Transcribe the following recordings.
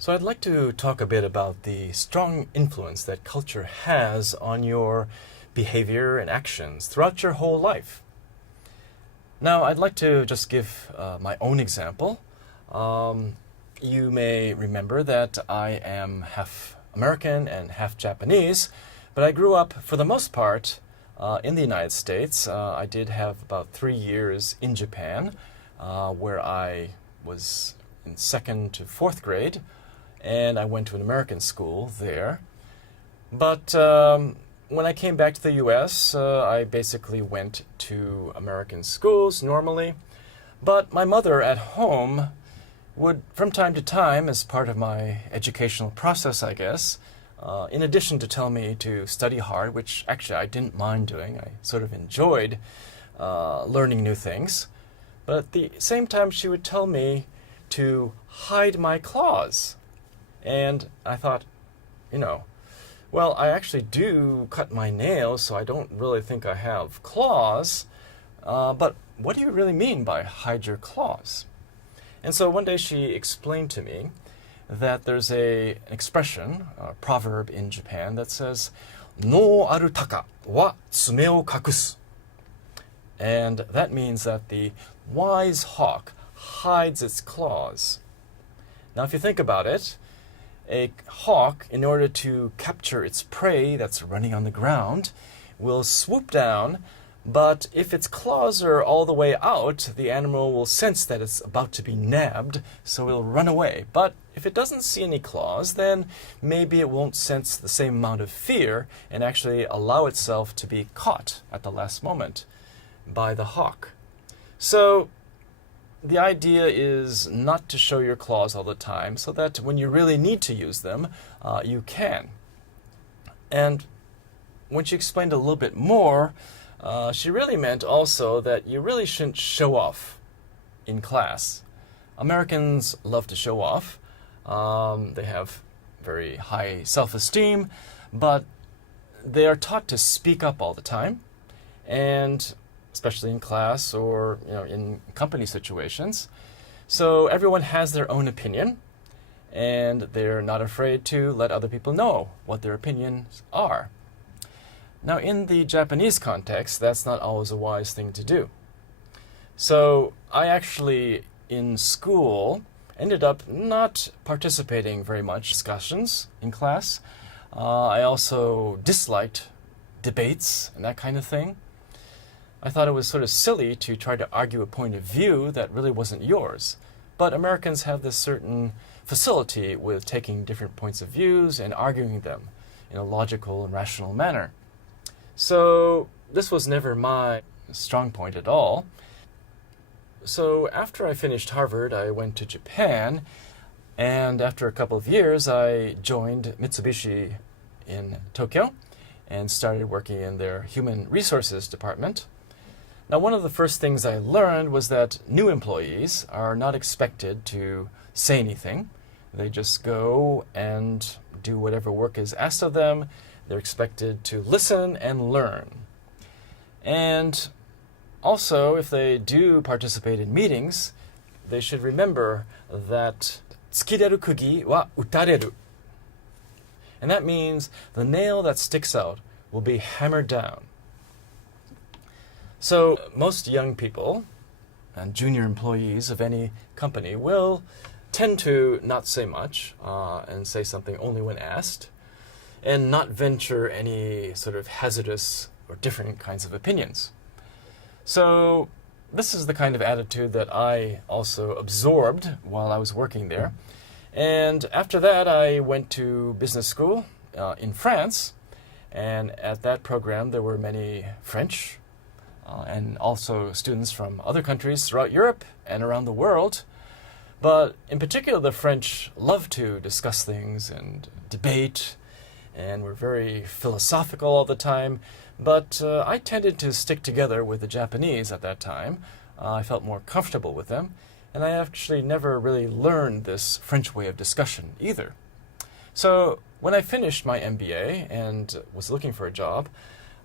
So I'd like to talk a bit about the strong influence that culture has on your behavior and actions throughout your whole life. Now, I'd like to just give my own example. You may remember that I am half American and half Japanese, but I grew up, for the most part, in the United States. I did have about 3 years in Japan, where I was in second to fourth grade, and I went to an American school there. But when I came back to the US, I basically went to American schools normally. But my mother at home would, from time to time, as part of my educational process, I guess, in addition to tell me to study hard, which actually I didn't mind doing, I sort of enjoyed learning new things. But at the same time, she would tell me to hide my claws. And I thought, well, I actually do cut my nails, so I don't really think I have claws. But what do you really mean by hide your claws? And so one day she explained to me that there's an expression, a proverb in Japan that says, "No aru taka wa tsume o kakusu." And that means that the wise hawk hides its claws. Now, if you think about it, a hawk, in order to capture its prey that's running on the ground, will swoop down, but if its claws are all the way out, the animal will sense that it's about to be nabbed, so it'll run away. But if it doesn't see any claws, then maybe it won't sense the same amount of fear and actually allow itself to be caught at the last moment by the hawk. So the idea is not to show your claws all the time, so that when you really need to use them, you can. And when she explained a little bit more, she really meant also that you really shouldn't show off in class. Americans love to show off. They have very high self-esteem, but they are taught to speak up all the time, and especially in class or in company situations. So everyone has their own opinion, and they're not afraid to let other people know what their opinions are. Now, in the Japanese context, that's not always a wise thing to do. So I actually, in school, ended up not participating very much in discussions in class. I also disliked debates and that kind of thing. I thought it was sort of silly to try to argue a point of view that really wasn't yours. But Americans have this certain facility with taking different points of views and arguing them in a logical and rational manner. So this was never my strong point at all. So after I finished Harvard, I went to Japan, and after a couple of years, I joined Mitsubishi in Tokyo and started working in their human resources department. Now, one of the first things I learned was that new employees are not expected to say anything. They just go and do whatever work is asked of them. They're expected to listen and learn. And also, if they do participate in meetings, they should remember that tsukireru kugi wa utareru. And that means the nail that sticks out will be hammered down. So most young people and junior employees of any company will tend to not say much and say something only when asked, and not venture any sort of hazardous or different kinds of opinions. So this is the kind of attitude that I also absorbed while I was working there. And after that, I went to business school in France, and at that program there were many French and also students from other countries throughout Europe and around the world. But in particular, the French love to discuss things and debate, and were very philosophical all the time. But I tended to stick together with the Japanese at that time. I felt more comfortable with them, and I actually never really learned this French way of discussion either. So when I finished my MBA and was looking for a job,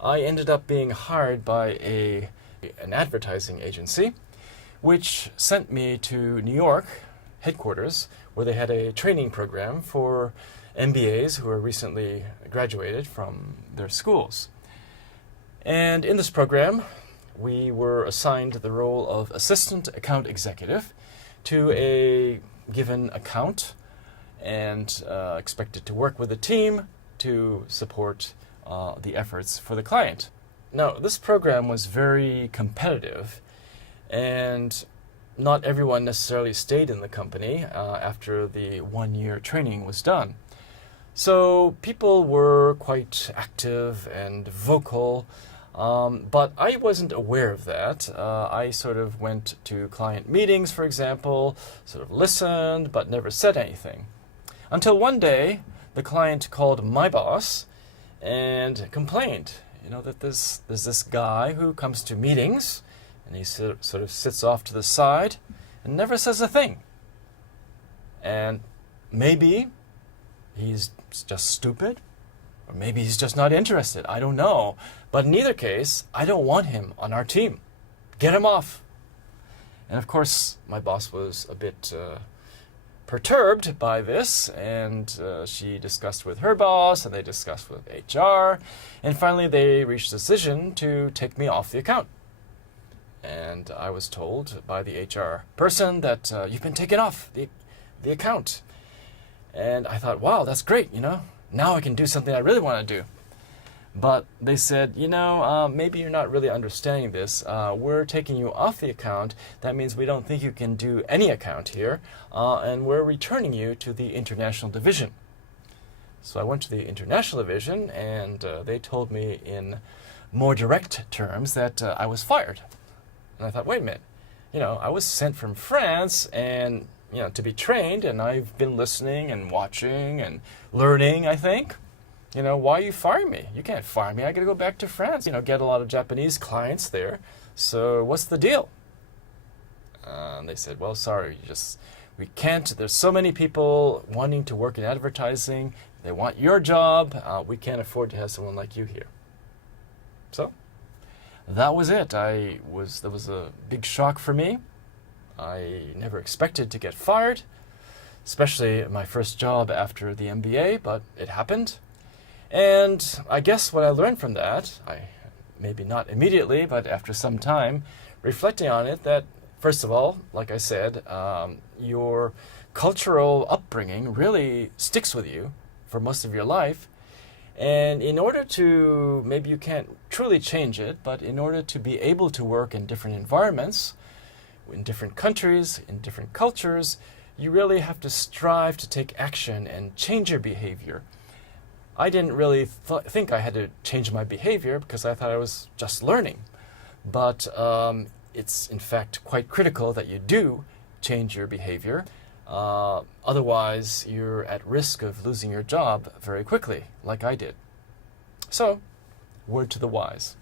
I ended up being hired by an advertising agency, which sent me to New York headquarters where they had a training program for MBAs who were recently graduated from their schools. And in this program, we were assigned the role of assistant account executive to a given account and expected to work with a team to support the efforts for the client. Now, this program was very competitive, and not everyone necessarily stayed in the company after the 1-year training was done. So people were quite active and vocal, but I wasn't aware of that. I sort of went to client meetings, for example, sort of listened, but never said anything. Until one day, the client called my boss and complained, that there's this guy who comes to meetings, and he sort of sits off to the side and never says a thing. And maybe he's just stupid, or maybe he's just not interested. I don't know. But in either case, I don't want him on our team. Get him off. And of course, my boss was a bit perturbed by this, and she discussed with her boss, and they discussed with HR, and finally they reached a decision to take me off the account. And I was told by the HR person that you've been taken off the account. And I thought, wow, that's great, Now I can do something I really want to do. But they said, maybe you're not really understanding this. We're taking you off the account. That means we don't think you can do any account here. And we're returning you to the international division. So I went to the international division, and they told me in more direct terms that I was fired. And I thought, wait a minute. I was sent from France and to be trained, and I've been listening and watching and learning, I think. Why are you firing me? You can't fire me. I got to go back to France, get a lot of Japanese clients there. So what's the deal? And they said, well, sorry, we can't. There's so many people wanting to work in advertising. They want your job. We can't afford to have someone like you here. So that was it. That was a big shock for me. I never expected to get fired, especially my first job after the MBA, but it happened. And I guess what I learned from that, maybe not immediately, but after some time, reflecting on it, that first of all, like I said, your cultural upbringing really sticks with you for most of your life. And in order to, maybe you can't truly change it, but in order to be able to work in different environments, in different countries, in different cultures, you really have to strive to take action and change your behavior. I didn't really think I had to change my behavior because I thought I was just learning. But it's in fact quite critical that you do change your behavior. Otherwise, you're at risk of losing your job very quickly, like I did. So, word to the wise.